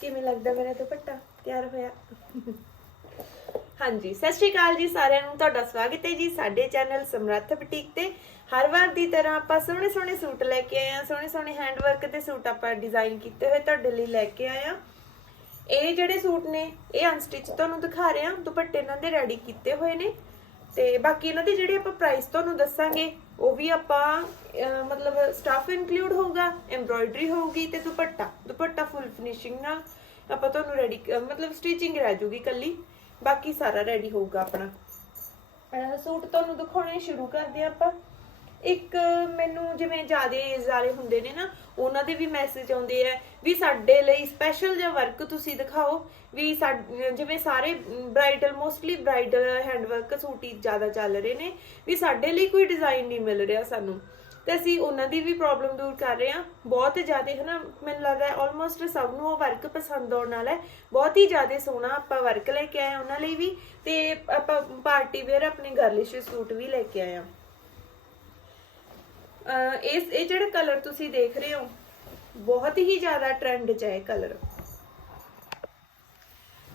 ਕਿਵੇਂ ਲੱਗਦਾ ਮੇਰਾ ਦੁਪੱਟਾ? ਤਿਆਰ ਹੋਇਆ? ਹਾਂਜੀ, ਸਤਿ ਸ਼੍ਰੀ ਅਕਾਲ ਜੀ ਸਾਰਿਆਂ ਨੂੰ। ਤੁਹਾਡਾ ਸਵਾਗਤ ਹੈ ਜੀ ਸਾਡੇ ਚੈਨਲ ਸਮਰੱਥ ਬੁਟੀਕ ਤੇ। ਹਰ ਵਾਰ ਦੀ ਤਰ੍ਹਾਂ ਆਪਾਂ ਸੋਹਣੇ ਸੋਹਣੇ ਸੂਟ ਲੈ ਕੇ ਆਏ ਆ ਸੋਹਣੇ ਸੋਹਣੇ ਹੈਂਡਵਰਕ ਦੇ ਸੂਟ ਆਪਾਂ ਡਿਜ਼ਾਈਨ ਕੀਤੇ ਹੋਏ ਤੁਹਾਡੇ ਲਈ ਲੈ ਕੇ ਆਏ ਆ ਇਹ ਜਿਹੜੇ ਸੂਟ ਨੇ, ਇਹ ਅਨਸਟਿਚ ਤੁਹਾਨੂੰ ਦਿਖਾ ਰਹੇ ਆ ਦੁਪੱਟੇ ਇਹਨਾਂ ਦੇ ਰੈਡੀ ਕੀਤੇ ਹੋਏ ਨੇ। ਤੇ ਬਾਕੀ ਇਹਨਾਂ ਦੇ ਜਿਹੜੀ ਆਪਾਂ ਪ੍ਰਾਈਸ ਤੁਹਾਨੂੰ ਦੱਸਾਂਗੇ ਉਹ ਵੀ ਆਪਾਂ ਮਤਲਬ ਸਟਾਫ ਇਨਕਲੂਡ ਹੋਊਗਾ ਐਮਬ੍ਰੋਇਡਰੀ ਹੋਊਗੀ ਤੇ ਦੁਪੱਟਾ ਦੁਪੱਟਾ ਫੁੱਲ ਫਿਨਿਸ਼ਿੰਗ ਨਾਲ ਆਪਾਂ ਤੁਹਾਨੂੰ ਰੈਡੀ ਮਤਲਬ ਸਟਿਚਿੰਗ ਰਹਿ ਜੂਗੀ ਕੱਲੀ ਬਾਕੀ ਸਾਰਾ ਰੈਡੀ ਹੋਊਗਾ ਆਪਣਾ। ਸੂਟ ਤੁਹਾਨੂੰ ਦਿਖਾਉਣੇ ਸ਼ੁਰੂ ਕਰਦੇ ਹਾਂ ਆਪਾਂ। ਇੱਕ ਮੈਨੂੰ ਜਿਵੇਂ ਜ਼ਿਆਦਾ ਏਜ ਵਾਲੇ ਹੁੰਦੇ ਨੇ ਨਾ, ਉਹਨਾਂ ਦੇ ਵੀ ਮੈਸੇਜ ਆਉਂਦੇ ਆ ਵੀ ਸਾਡੇ ਲਈ ਸਪੈਸ਼ਲ ਜਿਹਾ ਵਰਕ ਤੁਸੀਂ ਦਿਖਾਓ, ਵੀ ਸਾ- ਜਿਵੇਂ ਸਾਰੇ bridal mostly bridal handwork suit ਹੀ ਜ਼ਿਆਦਾ ਚੱਲ ਰਹੇ ਨੇ, ਵੀ ਸਾਡੇ ਲਈ ਕੋਈ ਡਿਜ਼ਾਈਨ ਨਹੀਂ ਮਿਲ ਰਿਹਾ ਸਾਨੂੰ। ਤੇ ਅਸੀਂ ਉਹਨਾਂ ਦੀ ਵੀ ਪ੍ਰੋਬਲਮ ਦੂਰ ਕਰ ਰਹੇ ਹਾਂ। ਬਹੁਤ ਜ਼ਿਆਦਾ ਹੈ ਨਾ ਮੈਨੂੰ ਲੱਗਦਾ ਹੈ ਆਲਮੋਸਟ ਸਭ ਨੂੰ ਉਹ ਵਰਕ ਪਸੰਦ ਆਉਣ ਵਾਲਾ ਹੈ। ਬਹੁਤ ਹੀ ਜ਼ਿਆਦਾ ਸੋਹਣਾ ਆਪਾਂ ਵਰਕ ਲੈ ਕੇ ਆਏ ਹਾਂ ਉਹਨਾਂ ਲਈ ਵੀ, ਤੇ ਆਪਾਂ ਪਾਰਟੀ ਵੇਅਰ ਆਪਣੇ ਗਰਲਿਸ਼ ਸੂਟ ਵੀ ਲੈ ਕੇ ਆਏ ਹਾਂ। ਇਸ ਇਹ ਜਿਹੜਾ ਕਲਰ ਤੁਸੀਂ ਦੇਖ ਰਹੇ ਹੋ, ਬਹੁਤ ਹੀ ਜ਼ਿਆਦਾ ਟ੍ਰੈਂਡ 'ਚ ਹੈ ਕਲਰ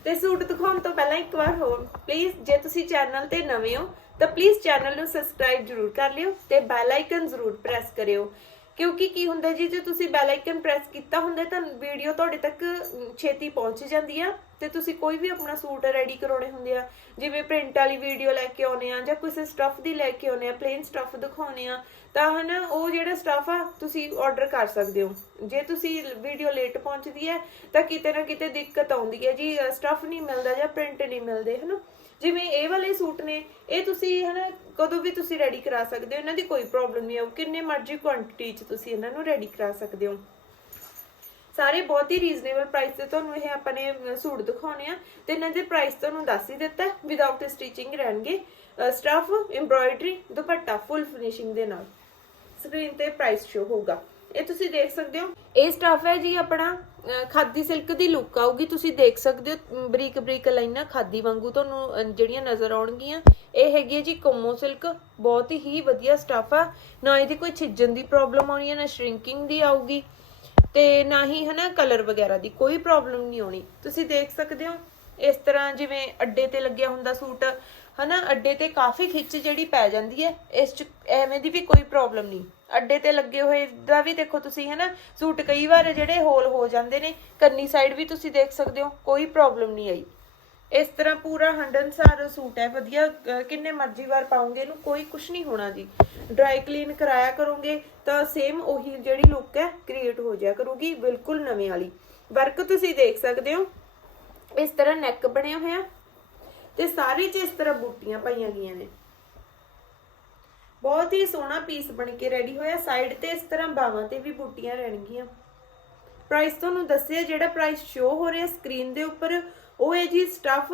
ਤੇ ਸੂਟ ਦਿਖਾਉਣ ਤੋਂ ਪਹਿਲਾਂ ਇੱਕ ਵਾਰ ਹੋਰ ਪਲੀਜ਼ ਜੇ ਤੁਸੀਂ ਚੈਨਲ ਤੇ ਨਵੇਂ ਹੋ, ਤਾਂ ਪਲੀਜ਼ ਚੈਨਲ ਨੂੰ ਸਬਸਕ੍ਰਾਈਬ ਜਰੂਰ ਕਰ ਲਿਓ ਤੇ ਬੈਲ ਆਈਕਨ ਜਰੂਰ ਪ੍ਰੈਸ ਕਰਿਓ। ਕਿਉਂਕਿ ਕੀ ਹੁੰਦਾ ਜੀ, ਜੇ ਤੁਸੀਂ ਬੈਲ ਆਈਕਨ ਪ੍ਰੈਸ ਕੀਤਾ ਹੁੰਦਾ, ਤਾਂ ਵੀਡੀਓ ਤੁਹਾਡੇ ਤੱਕ ਛੇਤੀ ਪਹੁੰਚ ਜਾਂਦੀ ਆ। ਤੇ ਤੁਸੀਂ ਕੋਈ ਵੀ ਆਪਣਾ ਸੂਟ ਰੈਡੀ ਕਰਾਉਣੇ ਹੁੰਦੇ ਆ, ਜਿਵੇਂ ਪ੍ਰਿੰਟ ਵਾਲੀ ਵੀਡੀਓ ਲੈ ਕੇ ਆਉਨੇ ਆ, ਜਾਂ ਕਿਸੇ ਸਟਫ ਦੀ ਲੈ ਕੇ ਆਉਨੇ ਆ ਪਲੇਨ ਸਟਫ ਦਿਖਾਉਨੇ ਆ, ਤਾਂ ਹਨਾ, ਉਹ ਜਿਹੜਾ ਸਟਫ ਆ, ਤੁਸੀਂ ਆਰਡਰ ਕਰ ਸਕਦੇ ਹੋ। ਜੇ ਤੁਸੀਂ ਵੀਡੀਓ ਲੇਟ ਪਹੁੰਚਦੀ ਹੈ, ਤਾਂ ਕਿਤੇ ਨਾ ਕਿਤੇ ਦਿੱਕਤ ਆਉਂਦੀ ਹੈ ਜੀ ਸਟਫ ਨਹੀਂ ਮਿਲਦਾ ਜਾਂ ਪ੍ਰਿੰਟ ਨਹੀਂ ਮਿਲਦੇ, ਹਨਾ। ਜਿਵੇਂ ਇਹ ਵਾਲੇ ਸੂਟ ਨੇ, ਇਹ ਤੁਸੀਂ ਹਨਾ ਕਦੋਂ ਵੀ ਤੁਸੀਂ ਰੈਡੀ ਕਰਾ ਸਕਦੇ ਹੋ, ਇਹਨਾਂ ਦੀ ਕੋਈ ਪ੍ਰੋਬਲਮ ਨਹੀਂ ਆਉ ਕਿੰਨੇ ਮਰਜ਼ੀ ਕੁਆਂਟੀਟੀ 'ਚ ਤੁਸੀਂ ਇਹਨਾਂ ਨੂੰ ਰੈਡੀ ਕਰਾ ਸਕਦੇ ਹੋ। ਸਾਰੇ ਬਹੁਤ ਹੀ ਰੀਜ਼ਨੇਬਲ ਪ੍ਰਾਈਸ ਤੇ ਤੁਹਾਨੂੰ ਇਹ ਆਪਾਂ ਨੇ ਸੂਟ ਦਿਖਾਉਣੇ ਆ। ਤੇ ਇਹਨਾਂ ਦੇ ਪ੍ਰਾਈਸ ਤੁਹਾਨੂੰ ਦੱਸ ਹੀ ਦਿੱਤਾ ਵਿਦਆਊਟ ਸਟਿਚਿੰਗ ਰਹਿਣਗੇ। Stuff embroidery dupatta full finishing ਦੇ ਨਾਲ। ਸਕਰੀਨ ਤੇ ਪ੍ਰਾਈਸ ਸ਼ੋ ਹੋਊਗਾ। ਇਹ ਤੁਸੀਂ ਦੇਖ ਸਕਦੇ ਹੋ। ਇਹ ਸਟਫ ਹੈ ਜੀ ਆਪਣਾ ਖਾਦੀ ਸਿਲਕ ਦੀ ਲੁੱਕ ਆਊਗੀ, ਤੁਸੀਂ ਦੇਖ ਸਕਦੇ ਹੋ ਬਰੀਕ ਬਰੀਕ ਲਾਈਨਾਂ ਖਾਦੀ ਵਾਂਗੂ ਤੁਹਾਨੂੰ ਜਿਹੜੀਆਂ ਨਜ਼ਰ ਆਉਣਗੀਆਂ। ਇਹ ਹੈਗੀ ਹੈ ਜੀ ਕੋਮੋ ਸਿਲਕ, ਬਹੁਤ ਹੀ ਵਧੀਆ ਸਟਫ ਆ। ਨਾ ਇਹਦੀ ਕੋਈ ਛਿੱਜਣ ਦੀ ਪ੍ਰੋਬਲਮ ਆਉਣੀ ਹੈ, ਨਾ ਸ਼੍ਰਿੰਕਿੰਗ ਦੀ ਆਊਗੀ। ਤੇ ਨਾ ਹੀ ਹਨਾ ਕਲਰ ਵਗੈਰਾ ਦੀ, ਕੋਈ ਪ੍ਰੋਬਲਮ ਨਹੀਂ ਆਉਣੀ। ਤੁਸੀਂ ਦੇਖ ਸਕਦੇ ਹੋ, ਇਸ ਤਰ੍ਹਾਂ ਜਿਵੇਂ ਅੱਡੇ ਤੇ ਲੱਗਿਆ ਹੁੰਦਾ ਸੂਟ ਹਨਾ, ਅੱਡੇ ਤੇ ਕਾਫੀ ਖਿੱਚ ਜਿਹੜੀ ਪੈ ਜਾਂਦੀ ਹੈ, ਇਸ ਚ ਐਵੇਂ ਦੀ ਵੀ ਕੋਈ ਪ੍ਰੋਬਲਮ ਨਹੀਂ। ਅੱਡੇ ਤੇ ਲੱਗੇ ਹੋਏ ਦਾ ਵੀ ਦੇਖੋ ਤੁਸੀਂ, ਹਨਾ, ਸੂਟ ਕਈ ਵਾਰ ਜਿਹੜੇ ਹੋਲ ਹੋ ਜਾਂਦੇ ਨੇ, ਕੰਨੀ ਸਾਈਡ ਵੀ ਤੁਸੀਂ ਦੇਖ ਸਕਦੇ ਹੋ, ਕੋਈ ਪ੍ਰੋਬਲਮ ਨਹੀਂ ਆਈ। ਇਸ ਤਰ੍ਹਾਂ ਪੂਰਾ ਹੰਡਨਸਾਰ ਸੂਟ ਹੈ, ਵਧੀਆ ਕਿੰਨੇ ਮਰਜ਼ੀ ਵਾਰ ਪਾਉਂਗੇ ਇਹਨੂੰ, ਕੋਈ ਕੁਝ ਨਹੀਂ ਹੋਣਾ ਜੀ। ਡਰਾਈ ਕਲੀਨ ਕਰਾਇਆ ਕਰੋਗੇ, ਤਾਂ ਸੇਮ ਉਹੀ ਜਿਹੜੀ ਲੁੱਕ ਹੈ ਕ੍ਰੀਏਟ ਹੋ ਜਾਇਆ ਕਰੂਗੀ, ਬਿਲਕੁਲ ਨਵੇਂ ਵਾਲੀ। ਵਰਕ ਤੁਸੀਂ ਦੇਖ ਸਕਦੇ ਹੋ, ਇਸ ਤਰ੍ਹਾਂ ਨੈਕ ਬਣਿਆ ਹੋਇਆ ਤੇ ਸਾਰੇ 'ਚ ਇਸ ਤਰ੍ਹਾਂ ਬੂਟੀਆਂ ਪਾਈਆਂ ਗਈਆਂ ਨੇ। ਬਹੁਤ ਹੀ ਸੋਹਣਾ ਪੀਸ ਬਣ ਕੇ ਰੈਡੀ ਹੋਇਆ। ਸਾਈਡ ਤੇ ਇਸ ਤਰ੍ਹਾਂ ਬਾਹਾਂ ਤੇ ਵੀ ਬੂਟੀਆਂ ਰਹਿਣਗੀਆਂ। ਪ੍ਰਾਈਸ ਤੁਹਾਨੂੰ ਦੱਸਿਆ ਜਿਹੜਾ ਪ੍ਰਾਈਸ ਸ਼ੋ ਹੋ ਰਿਹਾ ਸਕਰੀਨ ਦੇ ਉੱਪਰ, ਉਹ ਹੈ ਜੀ stuff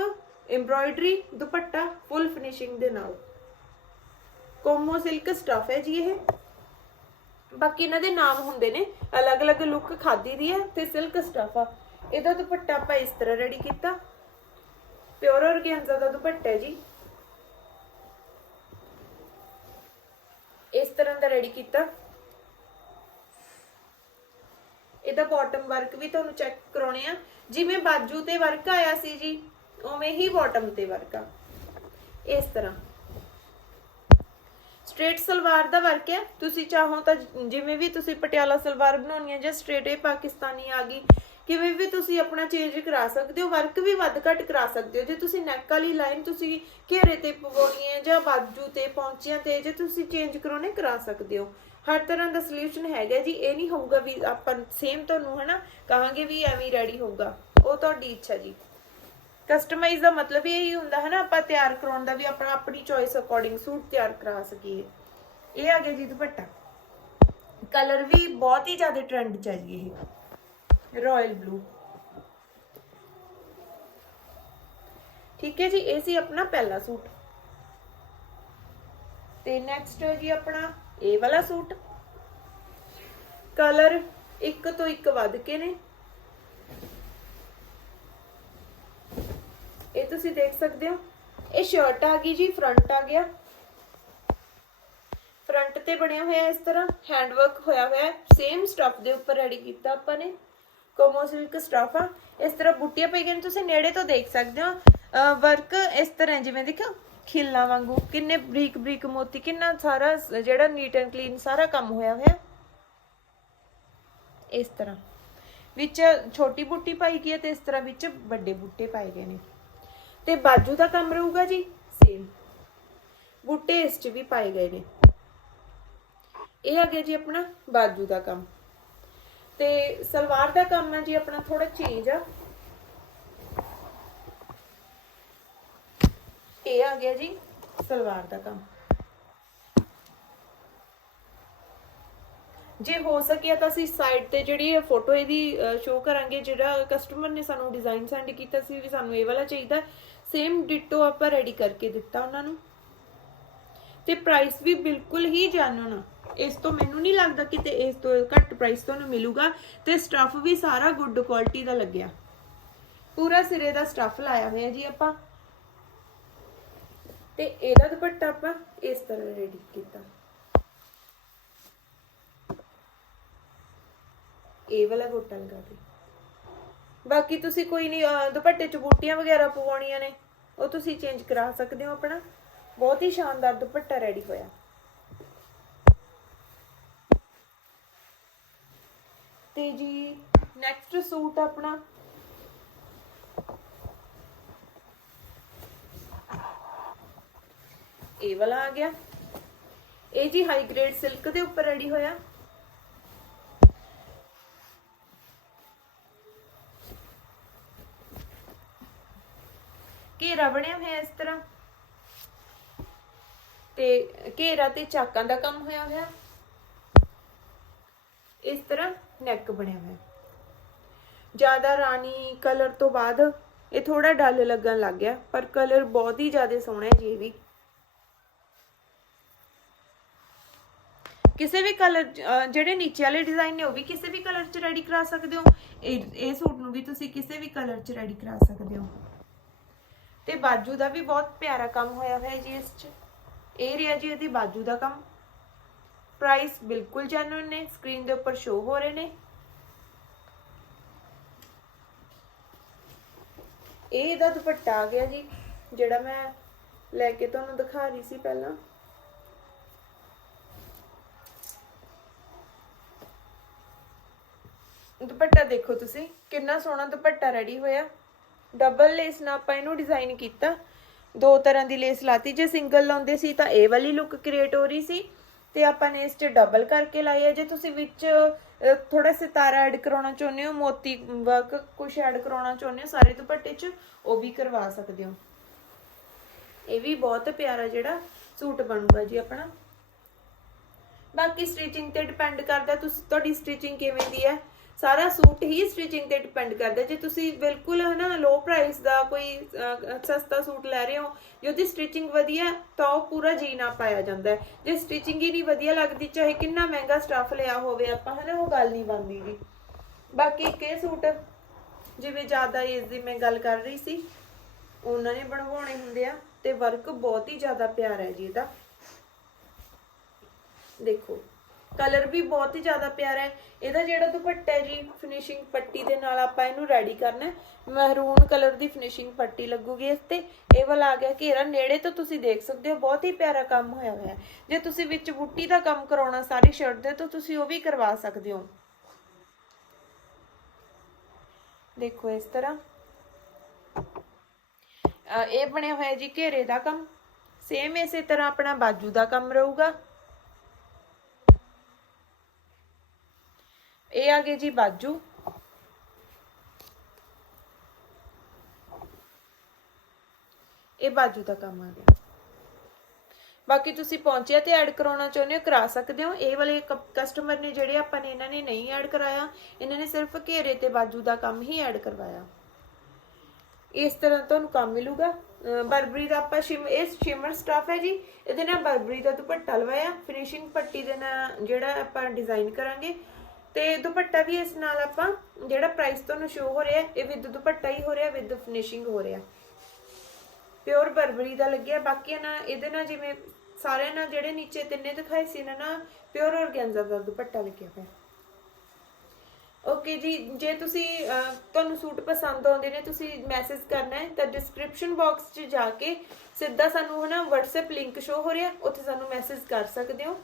embroidery dupatta full finishing ਦੇ ਨਾਲ। ਕੋਮੋ ਸਿਲਕ ਸਟਫ ਹੈ ਜੀ ਇਹ। ਬਾਕੀ ਇਹਨਾਂ ਦੇ ਨਾਮ ਹੁੰਦੇ ਨੇ, ਅਲੱਗ-ਅਲੱਗ ਲੁੱਕ ਖਾਦੀ ਦੀ ਹੈ ਤੇ ਸਿਲਕ ਸਟਫ ਆ। ਇਹਦਾ ਦੁਪੱਟਾ ਆਪਾਂ ਇਸ ਤਰ੍ਹਾਂ ਰੈਡੀ ਕੀਤਾ। ਪਿਓਰ ਔਰਗੈਂਜ਼ਾ ਦਾ ਦੁਪੱਟਾ ਹੈ ਜੀ। ਇਸ ਤਰ੍ਹਾਂ ਦਾ ਰੈਡੀ ਕੀਤਾ। ਇਹਦਾ ਬਾਟਮ ਵਰਕ ਵੀ ਤੁਹਾਨੂੰ ਚੈੱਕ ਕਰਾਉਣੇ ਆ। ਜਿਵੇਂ ਬਾਜੂ ਤੇ ਵਰਕ ਆਇਆ ਸੀ ਜੀ, ਉਵੇਂ ਹੀ ਬਾਟਮ ਤੇ ਵਰਕ ਆ। ਇਸ ਤਰ੍ਹਾਂ। ਸਟ੍ਰੇਟ ਸਲਵਾਰ ਦਾ ਵਰਕ ਹੈ। ਤੁਸੀਂ ਚਾਹੋ ਤਾਂ ਜਿਵੇਂ ਵੀ ਤੁਸੀਂ ਪਟਿਆਲਾ ਸਲਵਾਰ ਬਣਾਉਣੀ ਹੈ ਜਾਂ ਸਟ੍ਰੇਟ ਇਹ ਪਾਕਿਸਤਾਨੀ ਆ ਗਈ ਕਿਵੇਂ ਵੀ ਤੁਸੀਂ ਆਪਣਾ ਚੇਂਜ ਕਰਾ ਸਕਦੇ ਹੋ ਵਰਕ ਵੀ ਵੱਧ ਘੱਟ ਕਰਾ ਸਕਦੇ ਹੋ। ਜੇ ਤੁਸੀਂ ਨੈਕ ਵਾਲੀ ਲਾਈਨ ਤੁਸੀਂ ਘੇਰੇ ਤੇ ਪਵਾਉਣੀ ਹੈ ਜਾਂ ਬਾਜੂ ਤੇ ਪੌਂਚਿਆਂ ਤੇ, ਜੇ ਤੁਸੀਂ ਚੇਂਜ ਕਰਾਉਣੇ, ਕਰਾ ਸਕਦੇ ਹੋ। ਹਰ ਤਰ੍ਹਾਂ ਦਾ ਸੋਲੂਸ਼ਨ ਹੈਗਾ ਜੀ, ਇਹ ਨਹੀਂ ਹੋਊਗਾ ਵੀ ਆਪਾਂ ਸੇਮ ਤੁਹਾਨੂੰ ਹਨਾ ਕਹਾਂਗੇ ਵੀ ਐਵੇਂ ਰੈਡੀ ਹੋਊਗਾ। ਉਹ ਤੁਹਾਡੀ ਇੱਛਾ ਜੀ। ਕਸਟਮਾਈਜ਼ ਦਾ ਮਤਲਬ ਹੀ ਹੁੰਦਾ ਹੈ ਨਾ ਆਪਾਂ ਤਿਆਰ ਕਰਾਉਣ ਦਾ ਵੀ ਆਪਣਾ ਆਪਣੀ ਚੋਇਸ ਅਕੋਰਡਿੰਗ ਸੂਟ ਤਿਆਰ ਕਰਾ ਸਕੀਏ। ਇਹ ਆ ਗਿਆ ਜੀ ਦੁਪੱਟਾ। ਕਲਰ ਵੀ ਬਹੁਤ ਹੀ ਜ਼ਿਆਦਾ ਟ੍ਰੈਂਡ ਚ ਹੈ ਜੀ ਇਹ। ਰਾਇਲ ਬਲੂ ਠੀਕ ਹੈ ਜੀ, ਇਹ ਸੀ ਆਪਣਾ ਪਹਿਲਾ ਸੂਟ। ਤੇ ਨੈਕਸਟ ਹੈ ਜੀ ਆਪਣਾ ਇਹ ਵਾਲਾ ਸੂਟ। ਕਲਰ ਇੱਕ ਤੋਂ ਇੱਕ ਵੱਧ ਕੇ ਨੇ। ਇਹ ਤੁਸੀਂ ਦੇਖ ਸਕਦੇ ਹੋ। ਇਹ ਸ਼ਰਟ ਆ ਗਈ ਜੀ ਫਰੰਟ ਆ ਗਿਆ। ਫਰੰਟ ਤੇ ਬਣਿਆ ਹੋਇਆ ਇਸ ਤਰ੍ਹਾਂ ਹੈਂਡ ਵਰਕ ਹੋਇਆ ਹੋਇਆ ਸੇਮ ਸਟਫ ਦੇ ਉੱਪਰ ਰੈਡੀ ਕੀਤਾ ਆਪਾਂ ਨੇ। ਕੋਮੋ ਸਿਲਕ ਸਟਫ ਇਸ ਤਰ੍ਹਾਂ ਬੁੱਟੀਆਂ ਪਈਆਂ ਨੇ, ਤੁਸੀਂ ਨੇੜੇ ਤੋਂ ਦੇਖ ਸਕਦੇ ਹੋ। ਵਰਕ ਇਸ ਤਰ੍ਹਾਂ ਜਿਵੇਂ ਦੇਖੋ ਖਿੱਲਾ ਵਾਂਗੂ। ਕਿੰਨੇ ਬਰੀਕ ਬਰੀਕ ਮੋਤੀ, ਕਿੰਨਾ ਸਾਰਾ ਜਿਹੜਾ ਨੀਟ ਐਂਡ ਕਲੀਨ ਸਾਰਾ ਕੰਮ ਹੋਇਆ ਹੋਇਆ। ਇਸ ਤਰ੍ਹਾਂ। ਵਿੱਚ ਛੋਟੀ ਬੁੱਟੀ ਪਾਈ ਗਈ ਹੈ ਤੇ ਇਸ ਤਰ੍ਹਾਂ ਵਿੱਚ ਵੱਡੇ ਬੁੱਟੇ ਪਾਏ ਗਏ ਨੇ। ਤੇ ਬਾਜੂ ਦਾ ਕੰਮ ਰਹੂਗਾ ਜੀ ਸੇਮ ਬੁੱਟੇ ਇਸ 'ਚ ਵੀ ਪਾਏ ਗਏ ਨੇ। ਇਹ ਆ ਗਿਆ ਜੀ ਆਪਣਾ ਬਾਜੂ ਦਾ ਕੰਮ। ਤੇ ਸਲਵਾਰ ਦਾ ਕੰਮ ਹੈ ਜੀ ਆਪਣਾ ਥੋੜਾ ਚੇਂਜ ਆ। ਇਹ ਆ ਗਿਆ ਜੀ ਸਲਵਾਰ ਦਾ ਕੰਮ। ਜੇ ਹੋ ਸਕਿਆ ਤਾਂ ਅਸੀਂ ਸਾਈਡ ਤੇ ਜਿਹੜੀ ਫੋਟੋ ਇਹਦੀ ਸ਼ੋ ਕਰਾਂਗੇ, ਜਿਹੜਾ ਕਸਟਮਰ ਨੇ ਸਾਨੂੰ ਡਿਜ਼ਾਈਨ ਸੈਂਡ ਕੀਤਾ ਸੀ, ਵੀ ਸਾਨੂੰ ਇਹ ਵਾਲਾ ਚਾਹੀਦਾ। ਸੇਮ ਡਿਟੋ ਆਪਾਂ ਰੈਡੀ ਕਰਕੇ ਦਿੱਤਾ ਉਹਨਾਂ ਨੂੰ। ਤੇ ਪ੍ਰਾਈਸ ਵੀ ਬਿਲਕੁਲ ਹੀ ਜਾਣਨ ਇਸ ਤੋਂ ਮੈਨੂੰ ਨਹੀਂ ਲੱਗਦਾ ਕਿ ਇਸ ਤੋਂ ਘੱਟ ਪ੍ਰਾਈਸ ਤੁਹਾਨੂੰ ਮਿਲੂਗਾ ਤੇ ਸਟਫ ਵੀ ਸਾਰਾ ਗੁੱਡ ਕੁਆਲਿਟੀ ਦਾ ਲੱਗਿਆ। ਪੂਰਾ ਸਿਰੇ ਦਾ ਸਟਫ ਲਾਇਆ ਹੋਇਆ ਜੀ ਆਪਾਂ। ਤੇ ਇਹਦਾ ਦੁਪੱਟਾ ਆਪਾਂ ਇਸ ਤਰ੍ਹਾਂ ਰੈਡੀ ਕੀਤਾ। ਇਹ ਵਾਲਾ ਗੋਟਾ ਲਗਾ ਦੇ ਬਾਕੀ ਤੁਸੀਂ ਕੋਈ ਨਹੀਂ ਦੁਪੱਟੇ ਚ ਬੂਟੀਆਂ ਵਗੈਰਾ ਪਵਾਉਣੀਆਂ ਨੇ, ਉਹ ਤੁਸੀਂ ਚੇਂਜ ਕਰਾ ਸਕਦੇ ਹੋ ਆਪਣਾ। ਬਹੁਤ ਹੀ ਸ਼ਾਨਦਾਰ ਦੁਪੱਟਾ ਰੈਡੀ ਹੋਇਆ। ਤੇ ਜੀ ਨੈਕਸਟ ਸੂਟ ਆਪਣਾ। ਇਹ ਵਾਲਾ ਆ ਗਿਆ। ਇਹ ਜੀ ਹਾਈ ਗ੍ਰੇਡ ਸਿਲਕ ਦੇ ਉੱਪਰ ਰੈਡੀ ਹੋਇਆ। ਘੇਰਾ ਬਣਿਆ ਹੋਇਆ ਇਸ ਤਰ੍ਹਾਂ। ਤੇ ਘੇਰਾ ਤੇ ਚਾਕਾਂ ਦਾ ਕੰਮ ਹੋਇਆ ਹੋਇਆ। ਇਸ ਤਰ੍ਹਾਂ। ਨੈਕ ਬਣਿਆ ਹੋਇਆ ਜ਼ਿਆਦਾ ਰਾਣੀ ਕਲਰ ਤੋਂ ਬਾਅਦ ਇਹ ਥੋੜਾ ਡਲ ਲੱਗਣ ਲੱਗ ਗਿਆ, ਪਰ ਕਲਰ ਬਹੁਤ ਹੀ ਜ਼ਿਆਦਾ ਸੋਹਣਾ ਹੈ ਜੀ ਇਹ ਵੀ। ਕਿਸੇ ਵੀ ਕਲਰ ਜਿਹੜੇ ਨੀਚੇ ਵਾਲੇ ਡਿਜ਼ਾਈਨ ਨੇ ਉਹ ਵੀ ਕਿਸੇ ਵੀ ਕਲਰ 'ਚ ਰੈਡੀ ਕਰਾ ਸਕਦੇ ਹੋ। ਇਹ ਸੂਟ ਨੂੰ ਵੀ ਤੁਸੀਂ ਕਿਸੇ ਵੀ ਕਲਰ 'ਚ ਰੈਡੀ ਕਰਾ ਸਕਦੇ ਹੋ। ਤੇ ਬਾਜੂ ਦਾ ਵੀ ਬਹੁਤ ਪਿਆਰਾ ਕੰਮ ਹੋਇਆ ਹੋਇਆ ਜੀ ਇਸ 'ਚ। ਇਹ ਰਿਹਾ ਜੀ ਇਹਦੀ ਬਾਜੂ ਦਾ ਕੰਮ। ਪ੍ਰਾਈਸ ਬਿਲਕੁਲ ਜੈਨੂਇਨ ਨੇ ਸਕਰੀਨ ਦੇ ਉੱਪਰ ਸ਼ੋ ਹੋ ਰਹੇ ਨੇ। ਇਹ ਇਹਦਾ ਦੁਪੱਟਾ ਆ ਗਿਆ ਜੀ, ਜਿਹੜਾ ਮੈਂ ਲੈ ਕੇ ਤੁਹਾਨੂੰ ਦਿਖਾ ਰਹੀ ਸੀ ਪਹਿਲਾਂ। ਦੁਪੱਟਾ ਦੇਖੋ ਤੁਸੀਂ, ਕਿੰਨਾ ਸੋਹਣਾ ਦੁਪੱਟਾ ਰੈਡੀ ਹੋਇਆ। ਡਬਲ ਲੇਸ ਨਾਲ ਆਪਾਂ ਇਹਨੂੰ ਡਿਜ਼ਾਈਨ ਕੀਤਾ। ਦੋ ਤਰ੍ਹਾਂ ਦੀ ਲੇਸ ਲਾਤੀ, ਜੇ ਸਿੰਗਲ ਲਾਉਂਦੇ ਸੀ ਤਾਂ ਇਹ ਵਾਲੀ ਲੁੱਕ ਕ੍ਰੀਏਟ ਹੋ ਰਹੀ ਸੀ। ਤੇ ਆਪਾਂ ਨੇ ਇਸ 'ਚ ਡਬਲ ਕਰਕੇ ਲਾਈ ਹੈ। ਜੇ ਤੁਸੀਂ ਵਿੱਚ ਥੋੜਾ ਸਿਤਾਰਾ ਐਡ ਕਰਾਉਣਾ ਚਾਹੁੰਦੇ ਹੋ, ਮੋਤੀ ਵਰਕ ਕੁਝ ਐਡ ਕਰਾਉਣਾ ਚਾਹੁੰਦੇ ਹੋ, ਸਾਰੇ ਦੁਪੱਟੇ 'ਚ, ਉਹ ਵੀ ਕਰਵਾ ਸਕਦੇ ਹੋ। ਇਹ ਵੀ ਬਹੁਤ ਪਿਆਰਾ ਜਿਹੜਾ ਸੂਟ ਬਣੂਗਾ ਜੀ ਆਪਣਾ। ਬਾਕੀ ਸਟਿਚਿੰਗ ਤੇ ਡਿਪੈਂਡ ਕਰਦਾ, ਤੁਸੀਂ, ਤੁਹਾਡੀ ਸਟਿਚਿੰਗ ਕਿਵੇਂ ਦੀ ਹੈ? ਸਾਰਾ ਸੂਟ ਹੀ ਸਟਿਚਿੰਗ ਤੇ ਡਿਪੈਂਡ ਕਰਦਾ। ਜੇ ਤੁਸੀਂ ਬਿਲਕੁਲ ਹਨਾ ਲੋ ਪ੍ਰਾਈਸ ਦਾ ਕੋਈ ਸਸਤਾ ਸੂਟ ਲੈ ਰਹੇ ਹੋ, ਜੇ ਉਹਦੀ ਸਟਿਚਿੰਗ ਵਧੀਆ, ਤਾਂ ਉਹ ਪੂਰਾ ਜੀ ਪਾਇਆ ਜਾਂਦਾ। ਜੇ ਸਟਿਚਿੰਗ ਹੀ ਨਹੀਂ ਵਧੀਆ ਲੱਗਦੀ, ਚਾਹੇ ਕਿੰਨਾ ਮਹਿੰਗਾ ਸਟਾਫ ਲਿਆ ਹੋਵੇ, ਆਪਾਂ ਹਨਾ, ਉਹ ਗੱਲ ਨਹੀਂ ਬਣਦੀ ਜੀ। ਬਾਕੀ ਇੱਕ ਇਹ ਸੂਟ, ਜਿਵੇਂ ਜ਼ਿਆਦਾ ਏਜ ਦੀ ਮੈਂ ਗੱਲ ਕਰ ਰਹੀ ਸੀ, ਉਹਨਾਂ ਨੇ ਬਣਵਾਉਣੇ ਹੁੰਦੇ ਆ, ਤੇ ਵਰਕ ਬਹੁਤ ਹੀ ਜ਼ਿਆਦਾ ਪਿਆਰਾ ਹੈ ਜੀ ਇਹਦਾ। ਦੇਖੋ ਕਲਰ ਵੀ ਬਹੁਤ ਹੀ ਜ਼ਿਆਦਾ ਪਿਆਰਾ ਹੈ। ਇਹਦਾ ਜਿਹੜਾ ਦੁਪੱਟਾ ਹੈ ਜੀ ਫਿਨਿਸ਼ਿੰਗ ਪੱਟੀ ਦੇ ਨਾਲ ਆਪਾਂ ਇਹਨੂੰ ਰੈਡੀ ਕਰਨਾ ਹੈ। ਮਹਿਰੂਨ ਕਲਰ ਦੀ ਫਿਨਿਸ਼ਿੰਗ ਪੱਟੀ ਲੱਗੂਗੀ ਇਸ ਤੇ। ਇਹ ਵਾਲਾ ਆ ਗਿਆ ਘੇਰਾ। ਨੇੜੇ ਤੋਂ ਤੁਸੀਂ ਦੇਖ ਸਕਦੇ ਹੋ, ਬਹੁਤ ਹੀ ਪਿਆਰਾ ਕੰਮ ਹੋਇਆ ਹੋਇਆ ਹੈ। ਜੇ ਤੁਸੀਂ ਵਿੱਚ ਬੁੱਟੀ ਦਾ ਕੰਮ ਕਰਾਉਣਾ ਸਾਰੀ ਸ਼ਰਟ ਦੇ, ਤਾਂ ਤੁਸੀਂ ਉਹ ਵੀ ਕਰਵਾ ਸਕਦੇ ਹੋ। ਦੇਖੋ ਇਸ ਤਰ੍ਹਾਂ। ਇਹ ਬਣਿਆ ਹੋਇਆ ਜੀ ਘੇਰੇ ਦਾ ਕੰਮ। ਸੇਮ ਇਸੇ ਤਰ੍ਹਾਂ ਆਪਣਾ ਬਾਜੂ ਦਾ ਕੰਮ ਰਹੂਗਾ। ਇਹ ਆ ਗਏ ਜੀ ਬਾਜੂ। ਇਹ ਬਾਜੂ ਦਾ ਕੰਮ ਆ ਗਿਆ। ਬਾਕੀ ਤੁਸੀਂ ਪਹੁੰਚਿਆ ਤੇ ਐਡ ਕਰਾਉਣਾ ਚਾਹੁੰਦੇ ਹੋ, ਕਰਾ ਸਕਦੇ ਹੋ। ਇਹ ਵਾਲੇ ਕਸਟਮਰ ਨੇ ਜਿਹੜੇ ਆਪਾਂ ਨੇ ਇਹਨਾਂ ਨੇ ਨਹੀਂ ਐਡ ਕਰਾਇਆ, ਇਹਨਾਂ ਨੇ ਸਿਰਫ ਘੇਰੇ ਤੇ ਬਾਜੂ ਦਾ ਕੰਮ ਹੀ ਐਡ ਕਰਵਾਇਆ। ਇਸ ਤਰ੍ਹਾਂ ਤੁਹਾਨੂੰ ਕੰਮ ਮਿਲੂਗਾ। ਬਰਬਰੀ ਦਾ ਆਪਾਂ ਸ਼ਿਮ, ਇਹ ਸ਼ਿਮਰ ਸਟਾਫ ਹੈ ਜੀ। ਇਹਦੇ ਨਾਲ ਬਰਬਰੀ ਦਾ ਦੁਪੱਟਾ ਲਵਾਇਆ। ਫਿਨਿਸ਼ਿੰਗ ਪੱਟੀ ਦੇ ਨਾਲ ਜਿਹੜਾ ਆਪਾਂ ਡਿਜ਼ਾਈਨ ਕਰਾਂਗੇ ਤੇ ਦੁਪੱਟਾ ਵੀ ਇਸ ਨਾਲ ਆਪਾਂ ਜਿਹੜਾ ਪ੍ਰਾਈਸ ਤੁਹਾਨੂੰ ਸ਼ੋ ਹੋ ਰਿਹਾ, ਇਹ ਵਿਦ ਦੁਪੱਟਾ ਹੀ ਹੋ ਰਿਹਾ ਵਿਦ ਫਿਨਿਸ਼ਿੰਗ ਹੋ ਰਿਹਾ। ਪਿਓਰ ਬਰਬਰੀ ਦਾ ਲੱਗਿਆ, ਬਾਕੀ ਨਾ ਇਹਦੇ ਨਾਲ ਜਿਵੇਂ ਸਾਰਿਆਂ ਨਾਲ ਜਿਹੜੇ ਨੀਚੇ ਤਿੰਨੇ ਦਿਖਾਏ ਸੀ ਇਹਨਾਂ ਨਾਲ ਪਿਓਰ ਔਰਗੈਂਜ਼ਾ ਦਾ ਦੁਪੱਟਾ ਲੱਗਿਆ ਹੋਇਆ ਓਕੇ ਜੀ, ਜੇ ਤੁਸੀਂ ਤੁਹਾਨੂੰ ਸੂਟ ਪਸੰਦ ਆਉਂਦੇ ਨੇ, ਤੁਸੀਂ ਮੈਸੇਜ ਕਰਨਾ ਹੈ ਤਾਂ ਡਿਸਕ੍ਰਿਪਸ਼ਨ ਬਾਕਸ 'ਚ ਜਾ ਕੇ ਸਿੱਧਾ ਸਾਨੂੰ ਹਨਾ WhatsApp ਲਿੰਕ ਸ਼ੋ ਹੋ ਰਿਹਾ, ਉੱਥੇ ਸਾਨੂੰ ਮੈਸੇਜ ਕਰ ਸਕਦੇ ਹੋ।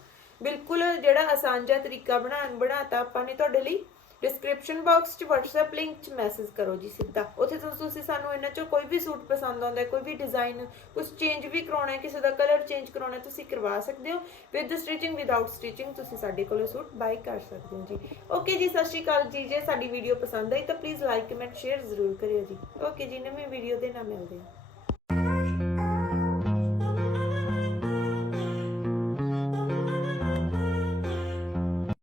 ਬਿਲਕੁਲ ਜਿਹੜਾ ਆਸਾਨ ਜਿਹਾ ਤਰੀਕਾ ਬਣਾ, ਬਣਾਤਾ, ਆਪਾਂ ਨੇ ਤੁਹਾਡੇ ਲਈ ਡਿਸਕ੍ਰਿਪਸ਼ਨ ਬਾਕਸ 'ਚ WhatsApp ਲਿੰਕ 'ਚ ਮੈਸੇਜ ਕਰੋ ਜੀ ਸਿੱਧਾ। ਉੱਥੇ ਤੋਂ ਤੁਸੀਂ ਸਾਨੂੰ ਇਹਨਾਂ 'ਚੋਂ ਕੋਈ ਵੀ ਸੂਟ ਪਸੰਦ ਆਉਂਦਾ ਹੈ ਕੋਈ ਵੀ ਡਿਜ਼ਾਈਨ ਕੁਝ ਚੇਂਜ ਵੀ ਕਰਾਉਣਾ ਹੈ, ਕਿਸੇ ਦਾ ਕਲਰ ਚੇਂਜ ਕਰਾਉਣਾ ਹੈ, ਤੁਸੀਂ ਕਰਵਾ ਸਕਦੇ ਹੋ। ਵਿਦ ਸਟਿਚਿੰਗ ਵਿਦਆਊਟ ਸਟਿਚਿੰਗ ਤੁਸੀਂ ਸਾਡੇ ਕੋਲੋਂ ਸੂਟ ਬਾਈ ਕਰ ਸਕਦੇ ਹੋ ਜੀ। ਓਕੇ ਜੀ, ਸਤਿ ਸ਼੍ਰੀ ਅਕਾਲ ਜੀ। ਜੇ ਸਾਡੀ ਵੀਡੀਓ ਪਸੰਦ ਆਈ ਤਾਂ ਪਲੀਜ਼ ਲਾਈਕ ਕਮੈਂਟ ਸ਼ੇਅਰ ਜ਼ਰੂਰ ਕਰਿਓ ਜੀ। ਓਕੇ ਜੀ, ਨਵੀਂ ਵੀਡੀਓ ਦੇ ਨਾਲ ਮਿਲਦੇ ਹਾਂ।